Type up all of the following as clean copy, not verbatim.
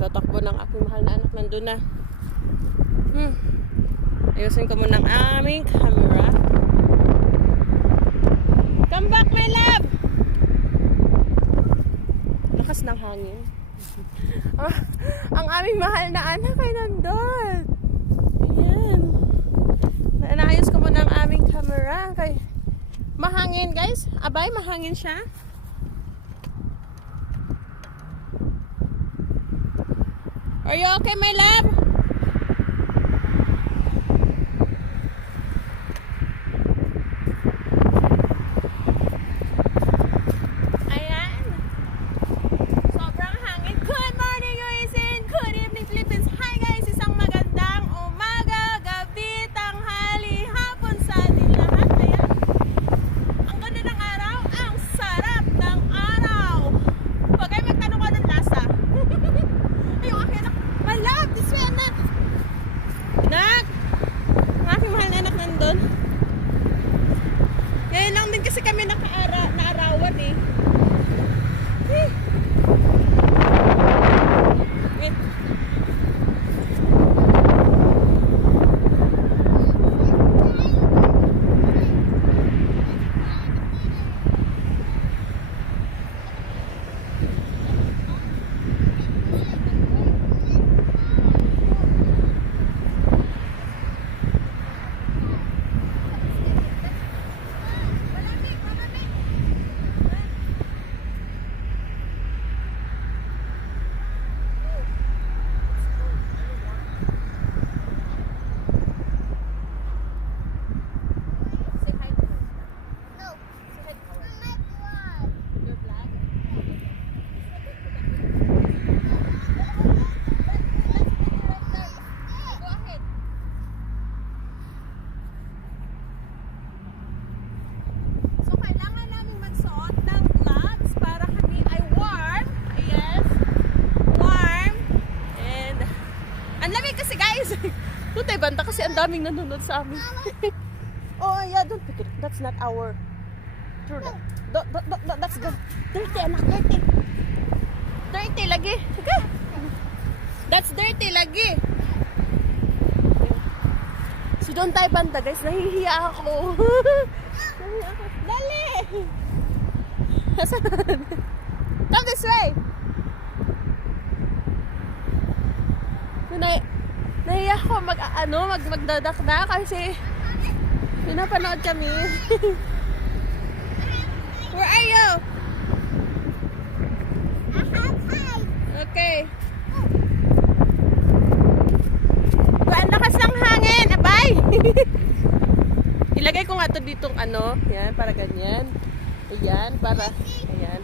Tatakbo ng aking mahal na anak. Nandun na. Ayusin ko muna ang aming camera. Come back, my love! Lakas ng hangin. Ang aming mahal na anak ay nandun. Ayan. Naayos ko muna ang aming camera. Kay mahangin, guys. Abay, mahangin siya. Are you okay, my love? Ayan. Sobrang hangin. Good morning, guys, and good evening, Philippines. Hi, guys. Isang magandang umaga, gabi, tanghali, hapon sa ating lahat. Ayan. Ang ganda ng araw. Ang sarap ng araw. Pag ay magtanong ka ng lasa. Ay, yung aking anak. My love, this way, anak. Anak. Ang aking mahal na anak nandun. Ngayon lang din kasi kami naarawan eh. Wait. Doon tayo banta kasi ang daming nanonood sa amin. Oh yeah, don't pick it. That's not our. True. That's good. Dirty, anak, dirty. Dirty lagi. Okay. That's dirty lagi. So doon tayo banta, guys. Nahihiya ako. Nahihiya ako. Dali! Come this way. Nahiya ako magdadakda kasi pinapanood kami. Where are you? Okay. Ang lakas ng hangin. Abay! Ilagay ko nga ito ditong yan, para ganyan. Ayan, para, ayan.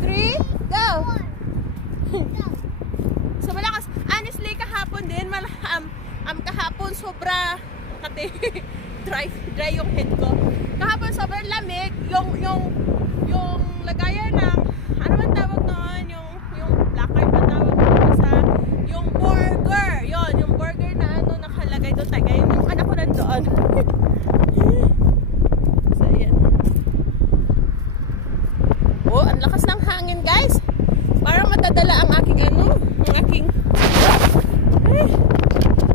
3, go! So malakas, honestly kahapon din, kahapon sobra dry yung head ko. Kahapon sobrang lamig, yung lagayan ng ano man tawag noon, yung placard na tawag noon sa yung burger. Yung burger na nakalagay doon tayo. Yung anak ko nandoon. So ayan. Oh, ang lakas ng hangin, guys. Parang matadala ang aking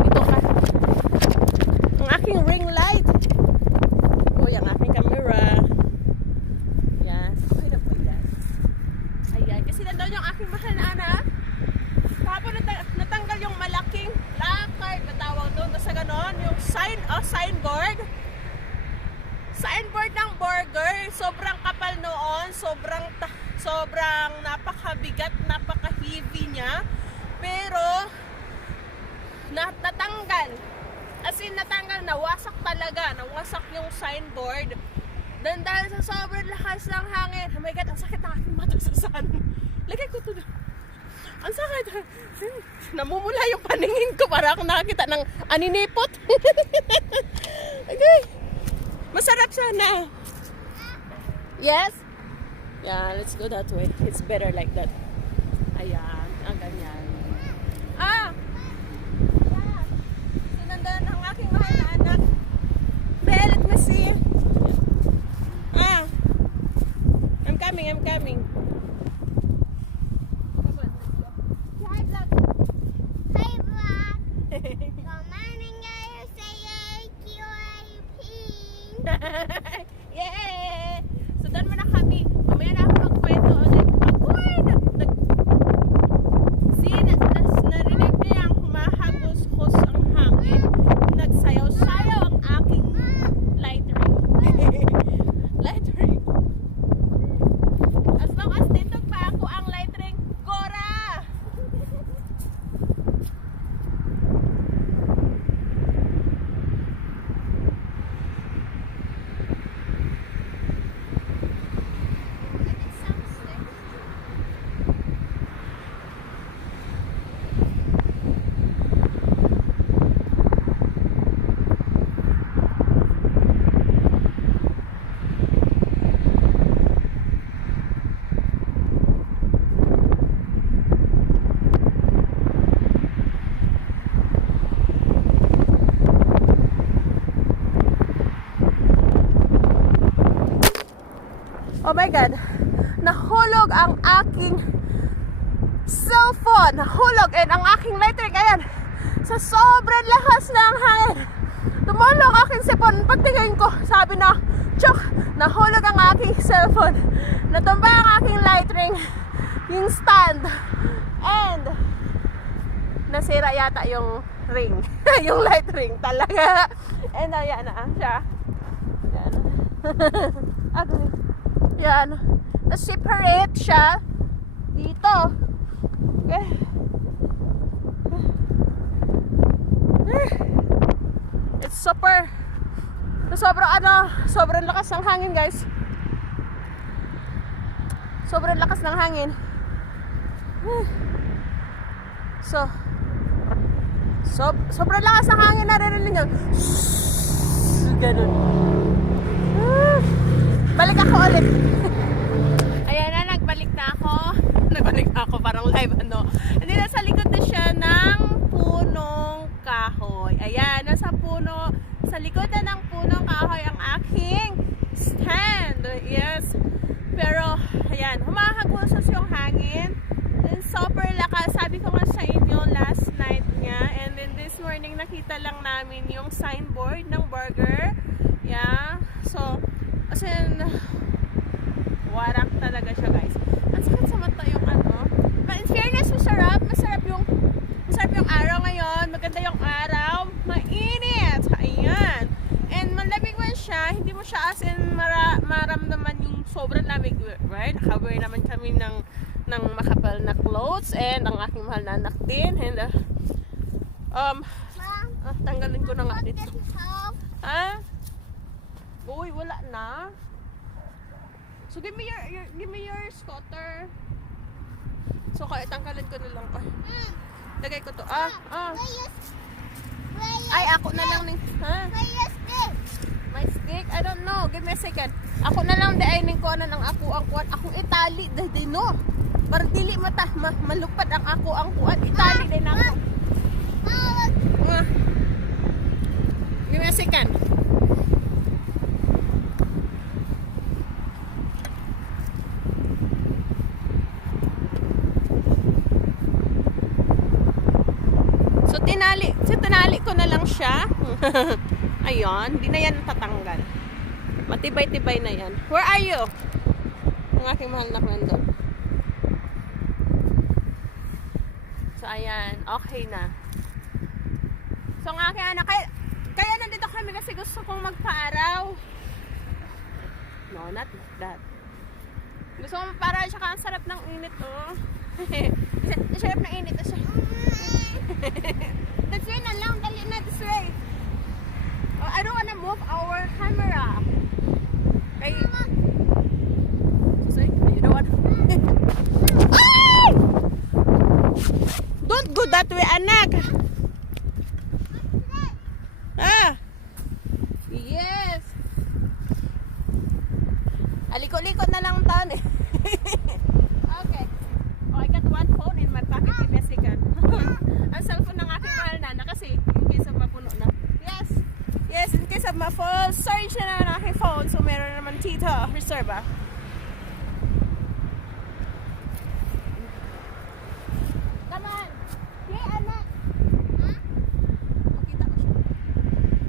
ito ka. Ang aking ring light. Oh, yung aking camera. Yan. Okay na po yan. Ayan. Kasi nandoon yung aking mahal na anak. Kapag natanggal yung malaking placard na tawag doon. Basta ganon. Yung signboard. Signboard ng burger. Sobrang kapal noon. Sobrang napakabigat, napaka-heavy niya. Pero natanggal. As in natanggal, nawasak talaga. Nawasak yung signboard. Then dahil sa sobrang lakas ng hangin. Oh my God, ang sakit ng aking mata sa sun. Lagay ko ito. Ang sakit. Namumula yung paningin ko para akong nakakita ng aninipot. Okay. Masarap sana. Yes? Yeah, let's go that way. It's better like that. Ayan, ang ganyan. Sinandan ang aking mahal na anak. Belle, let me see. I'm coming. Come on, let's go. Oh my God. Nahulog ang aking cellphone. Nahulog. And ang aking electric, ayan. Sa sobrang lakas ng hangin. Tumulog ang aking cellphone. Pagtingin ko, sabi na, chok, nahulog ang aking cellphone. Natumba ang aking light ring. Yung stand. And nasira yata yung ring. Yung light ring talaga. And ayan na siya. Yan. Okay. Yan. Na-separate siya dito. Okay. It's super. Sobrang lakas ng hangin, guys. Sobrang lakas ng hangin. Sobrang lakas ng hangin, narinig nyo. Ganun. Balik ako ulit. Ayan na, nagbalik na ako. Nagbalik na ako, parang live ano. Hindi, nasa likod na siya ng punong kahoy. Ayan, nasa puno. Sa likod na ng punong kahoy ang aking stand. Yes. Pero, ayan, humahagusas yung hangin. And super lakas. Sabi ko nga sa inyo last night niya. And then this morning, nakita lang namin yung signboard ng burger. Yeah. So, as in, warak talaga siya, guys. Ang sakit sa mata yung ano. But in fairness, masarap. Masarap yung araw ngayon. Maganda yung araw. Mainit. Ayan. And malamig man siya. Hindi mo siya as in maramdaman yung sobrang lamig. Right? Nakawear naman kami ng makapal na clothes. And ang aking mahal na anak din. And tanggalin ko na nga dito. Ha? Uy, wala na. So give me your scooter. So kaya tanggalin ko na lang pa. Lagay ko to. Ay, ako na lang ning. Ha? My stick? I don't know. Give me a second. Ako na lang ning ko na ng ako ang kuan. Akong itali dahil no. Para dili mata malupad ang ako ang kuan. Itali din ako. Give me a second. Tinali ko na lang siya. Ayun, hindi na yan tatanggal. Matibay-tibay na yan. Where are you? Ang aking mahal na kwento. So, ayan. Okay na. So, ang aking anak, kaya nandito kami kasi gusto kong magpa-araw. No, not that. Gusto kong magpa-araw, tsaka ang sarap ng init, oh. Ang sarap ng init, oh. This way na lang, dali na this way. Oh, I don't wanna move our camera. Okay. Say, you know what? Ay! Don't go that way, anak. Yes. Aliko-liko na lang taon eh. Okay. Oh, I got one phone in my pocket in Mexican. Ang cellphone ng aking mahal na kasi in case of mapuno na. Yes, in case of ma-full storage na ng aking phone. So, meron naman tito, reserva. Come on. Hey, anak. Huh? Makita ko siya.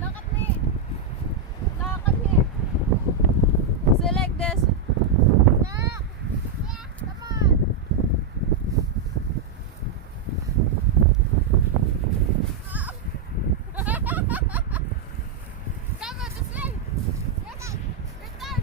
Look at me. Look at me. Say like this. Yeah, come on. Come on, this way. Return.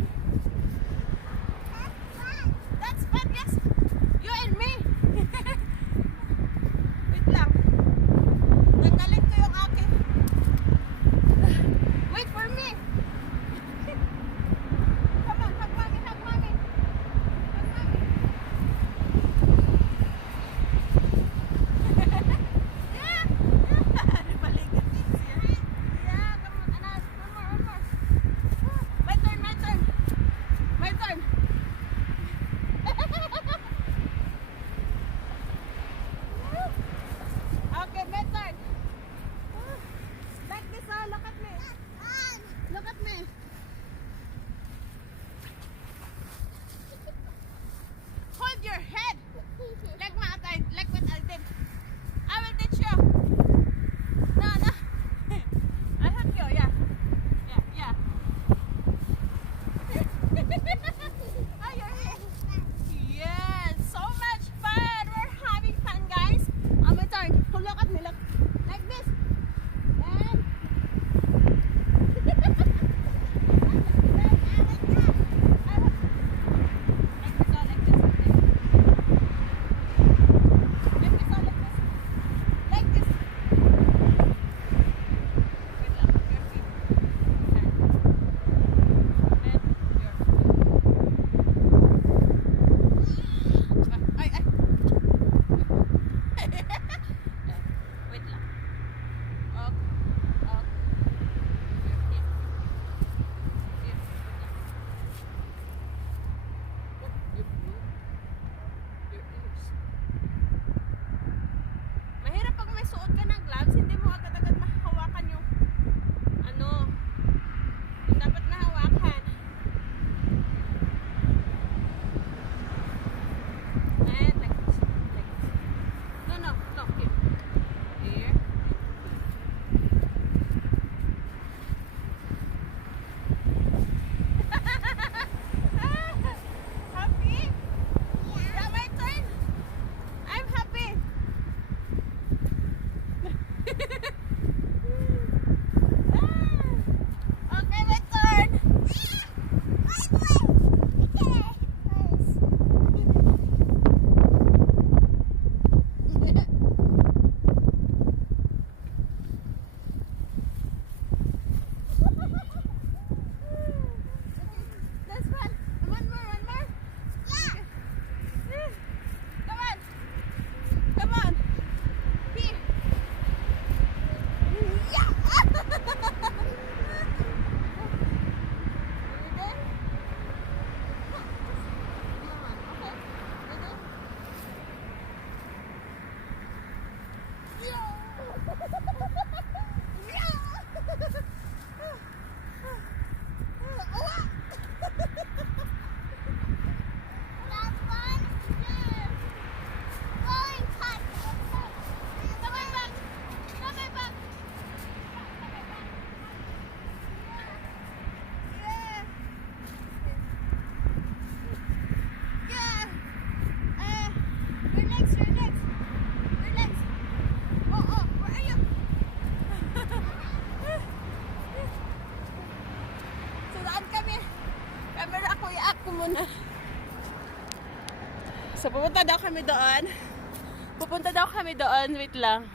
Wait lang. Okay. Okay. Here. Here. Oh, you blew your ears. Mahirap pag may suot ka ng gloves, hindi mo agad-agad mahawakan yung ano, yung dapat nahawakan. And like this. Like this. No, no, no. Here. Here. Happy? Yeah, my turn. I'm happy. Okay, my turn. That's fun. One more, one more. Yeah. Come on. Come on. Here. Yeah. You there? Come on. Okay. You there? Yeah. Camera ko, i-up ko muna. So, pupunta daw kami doon. Pupunta daw kami doon. Wait lang.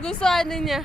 Gusto ano niya.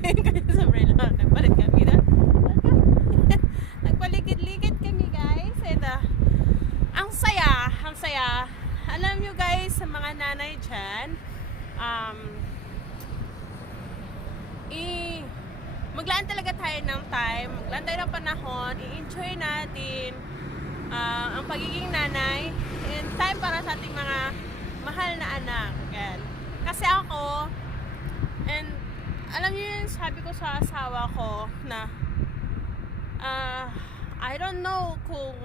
Kaya sobrang lang, nagpalit kami na. Nagpaligid-ligid kami guys. And ang saya, ang saya. Alam nyo guys, sa mga nanay dyan, maglaan talaga tayo ng time, maglaan tayo ng panahon, i-enjoy natin ang pagiging nanay and time para sa ating mga mahal na anak. Yan. Kasi ako, and alam niyo yun, sabi ko sa asawa ko na I don't know kung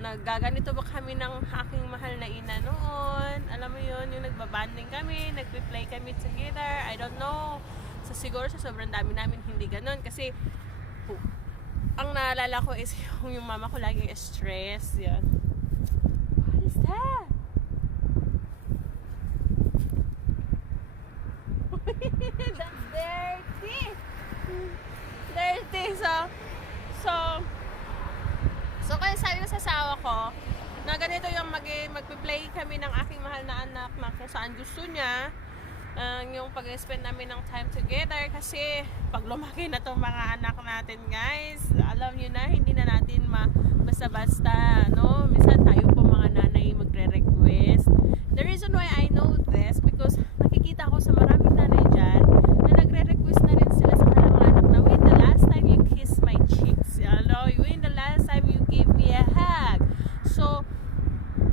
nagaganito ba kami ng aking mahal na ina noon. Alam mo yun, yung nagbabanding kami, nagpe-play kami together. I don't know. So siguro sa sobrang dami namin hindi ganun. Kasi ang naalala ko is yung mama ko laging stress. Yan. What is that? That's dirty. Dirty. So kaya sabi ko sa asawa ko na ganito yung magpe-play kami ng aking mahal na anak na kung saan gusto niya, yung pag-spend namin ng time together. Kasi pag lumaki na tong mga anak natin guys, alam niyo na, hindi na natin basta-basta, no? Minsan tayo po mga nanay magre-request. The reason why I know this because nakikita ko sa maraming nanay dyan na nagre-request na rin sila sa kanilang mga anak na, when the last time you kiss my cheeks, when the last time you give me a hug. So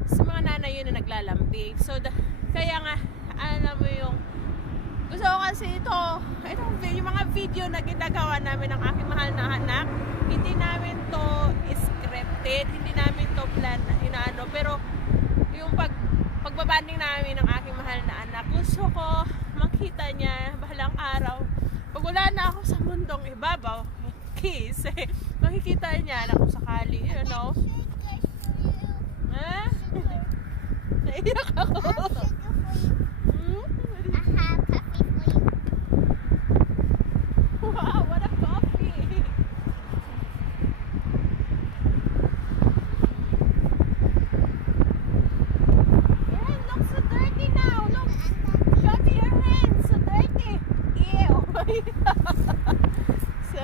sa mga nanay yun na naglalambing. So kaya nga, alam mo yung gusto ko kasi yung mga video na ginagawa namin ng aking mahal na anak, hindi namin to scripted, hindi namin to plan na inaano, pero yung pagbabanding namin ng aking mahal na anak, gusto ko makita niya bahalang araw pag wala na ako sa mundong ibabaw, kiss, makikita niya na kung sakali, you know. Ha? Naiyak ako. Wow, what a coffee! Your hand looks so dirty now. Look, show me your hands, so dirty. Ew. So,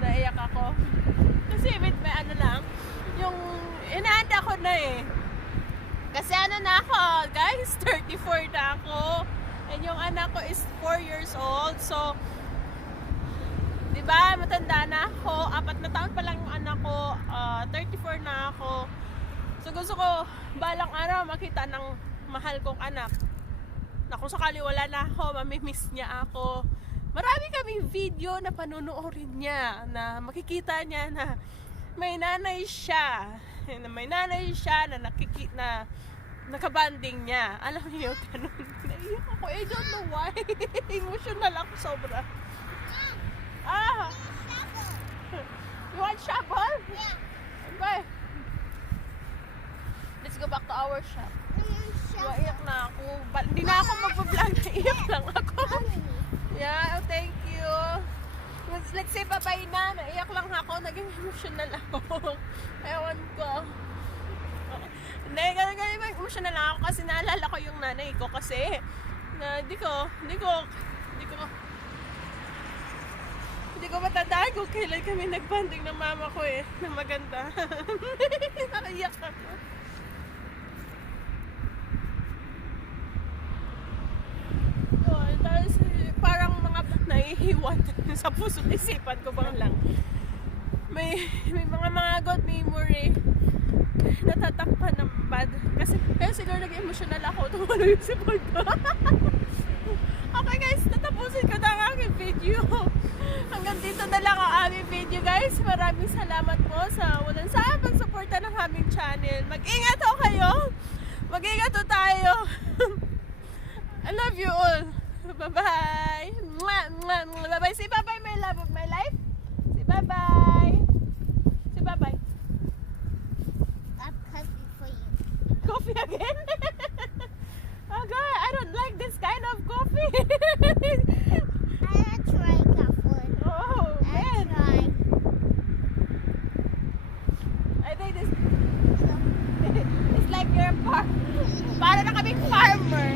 naiyak ako. Kasi may ano lang, yung inaanda ko na eh. Kasi ano na ako, guys, 34 na ako. And yung anak ko is 4 years old. So, di ba, matanda na ako. 4 na taon pa lang yung anak ko. 34 na ako. So, gusto ko balang araw makita ng mahal kong anak. Na kung sakali wala na ako, mamimiss niya ako. Marami kaming video na panunuorin niya. Na makikita niya na may nanay siya. Na may nanay siya na nakabanding niya. Alam niyo, ganun. Naiyak ako. I don't know why. Emotional ako sobra. You want shovel? Yeah. Okay. Let's go back to our shop. Iyak na ako. Hindi na ako magpa-vlog. Iyak lang ako. Yeah, thank you. Let's say bye-bye na. Naiyak lang ako. Naging emotional ako. Ewan ko. Hindi, ganun emotional lang ako kasi naalala ko yung nanay ko kasi hindi ko matandaan kung kailan kami nagbanding ng mama ko eh, na maganda. Nakaiyak ako. Tapos parang mga nahihiwat sa puso't isipan ko bang lang. May mga good memory natatakpan ng bad. Kasi kaya siguro nag-emotional ako tumalo yung sipon ko. Okay guys, tatapusin ko na ang aking video. Hanggang dito na lang ang aming video guys. Maraming salamat po sa walang saan pagsuporta ng aming channel. Mag-ingat ho kayo. Mag-ingat ho tayo. I love you all. Bye-bye. Bye-bye. Say bye-bye my love of my life. Say bye-bye. Say bye-bye. Coffee again? Oh god, I don't like this kind of coffee. I try coffee. Oh man. I think this it's like you're a farmer. Para na kaming farmer.